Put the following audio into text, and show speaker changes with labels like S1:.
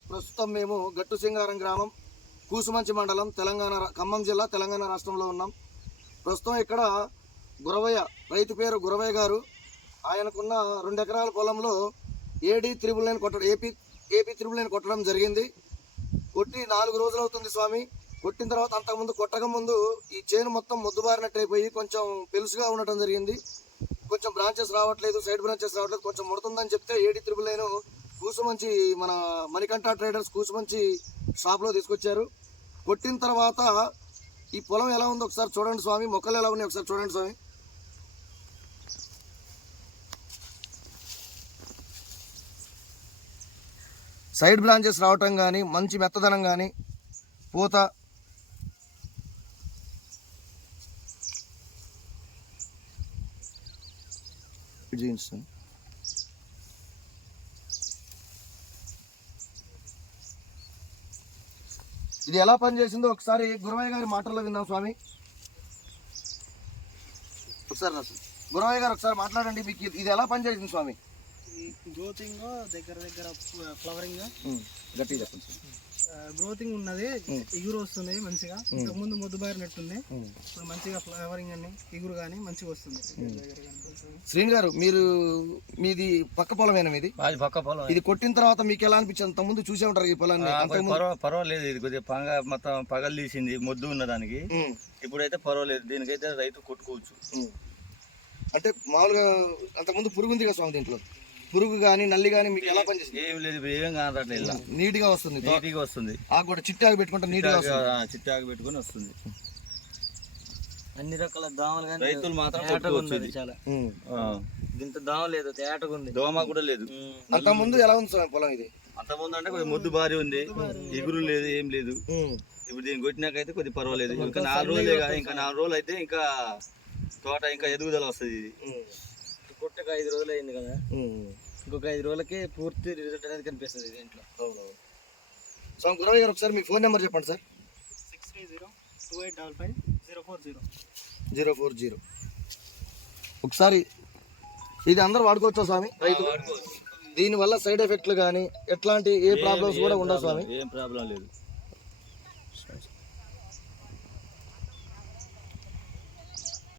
S1: ప్రస్తుతం మేము గట్టు సింగారం గ్రామం, కూసుమంచి మండలం, ఖమ్మం జిల్లా, తెలంగాణ రాష్ట్రంలో ఉన్నాం. ప్రస్తుతం ఇక్కడ గురవయ్య, రైతు పేరు గురవయ్య గారు. ఆయనకున్న 2 ఎకరాల పొలంలో ఏపీ త్రిబుల్ నైన్ కొట్టడం జరిగింది. కొట్టి 4 రోజులు అవుతుంది స్వామి. కొట్టిన తర్వాత అంతకుముందు కొట్టక ముందు ఈ చేను మొత్తం మొద్దుబారినట్టు అయిపోయి కొంచెం పెలుసుగా ఉండటం జరిగింది. కొంచెం బ్రాంచెస్ రావట్లేదు, సైడ్ బ్రాంచెస్ రావట్లేదు, కొంచెం ముడుతుందని చెప్తే ఏడీ త్రిబుల్ నైన్ కూసుమంచి మన మణికంఠ ట్రేడర్స్ కూసుమంచి షాప్లో తీసుకొచ్చారు. కొట్టిన తర్వాత ఈ పొలం ఎలా ఉందో ఒకసారి చూడండి స్వామి, మొక్కలు ఎలా ఉన్నాయి ఒకసారి చూడండి స్వామి. సైడ్ బ్రాంచెస్ రావటం కానీ, మంచి మెత్తదనం కానీ, పూత జీన్స్. ఇది ఎలా పనిచేసిందో ఒకసారి గురవయ్య గారి మాటల్లో విందాం స్వామి. ఒకసారి గురవయ్య గారు ఒకసారి మాట్లాడండి. మీకు ఇది ఎలా పనిచేసింది స్వామి?
S2: గ్రోతింగ్ దగ్గర ఫ్లవరింగ్
S1: గట్టిగా చెప్పండి.
S2: గ్రోతింగ్ ఉన్నది, ఇగురు వస్తుంది మంచిగా. ఇంతకుముందు మొద్దుబారినట్టుంది, ఇప్పుడు మంచిగా ఫ్లవరింగ్ అని ఇగురు కానీ మంచిగా వస్తుంది.
S1: శ్రీని గారు, మీది పక్క పొలమేనా? మీది
S3: పక్క పొలం.
S1: ఇది కొట్టిన తర్వాత మీకు ఎలా అనిపించింది? అంత ముందు చూసే ఉంటారు ఈ పొలాన్ని.
S3: పర్వాలేదు, ఇది కొద్దిగా మొత్తం పగలు తీసింది మొద్దు ఉన్నదానికి. ఇప్పుడైతే పర్వాలేదు, దీనికైతే రైతు కొట్టుకోవచ్చు.
S1: అంటే మామూలుగా అంతకుముందు పురుగు ఉంది కదా స్వామి, దీంట్లో పురుగు కానీ నల్లి కానీ మీకు ఎలా పనిచేస్తుంది?
S3: ఏం లేదు, ఏం కానట్లేదు,
S1: నీట్ గా వస్తుంది.
S3: నీట్గా వస్తుంది.
S1: ఆకు కూడా చిట్టాకు పెట్టుకుంటే నీట్ గా
S3: చిట్టాకు పెట్టుకుని వస్తుంది.
S2: అన్ని రకాల దోమలు కానీ
S3: రైతులు మాత్రం
S2: చాలా దీంతో దోమ లేదు, తేటగా ఉంది,
S3: దోమ కూడా లేదు.
S1: అంత ముందు ఎలా ఉంది స్వామి పొలం ఇది?
S3: అంత ముందు అంటే కొద్దిగా మొద్దు భారీ ఉంది, ఎగురు లేదు, ఏం లేదు. ఇప్పుడు దీన్ని కొట్టినాకైతే కొద్దిగా పర్వాలేదు. ఇంకా 4 రోజులే కదా, ఇంకా 4 రోజులు అయితే ఇంకా తోట ఇంకా ఎదుగుదల వస్తుంది. ఇది
S2: కొట్టక 5 రోజులు అయింది కదా, ఇంకొక 5 రోజులకి పూర్తి రిజల్ట్ అనేది కనిపిస్తుంది దీంట్లో.
S1: సో గురవయ్య గారు ఒకసారి మీ ఫోన్ నెంబర్ చెప్పండి సార్. 630-2855-040. ఒకసారి ఇది అందరూ వాడుకోవచ్చా స్వామి రైతులు? దీనివల్ల సైడ్ ఎఫెక్ట్లు కానీ ఎట్లాంటి ఏ ప్రాబ్లమ్స్ కూడా ఉండవు స్వామి?
S3: ఏం ప్రాబ్లం లేదు.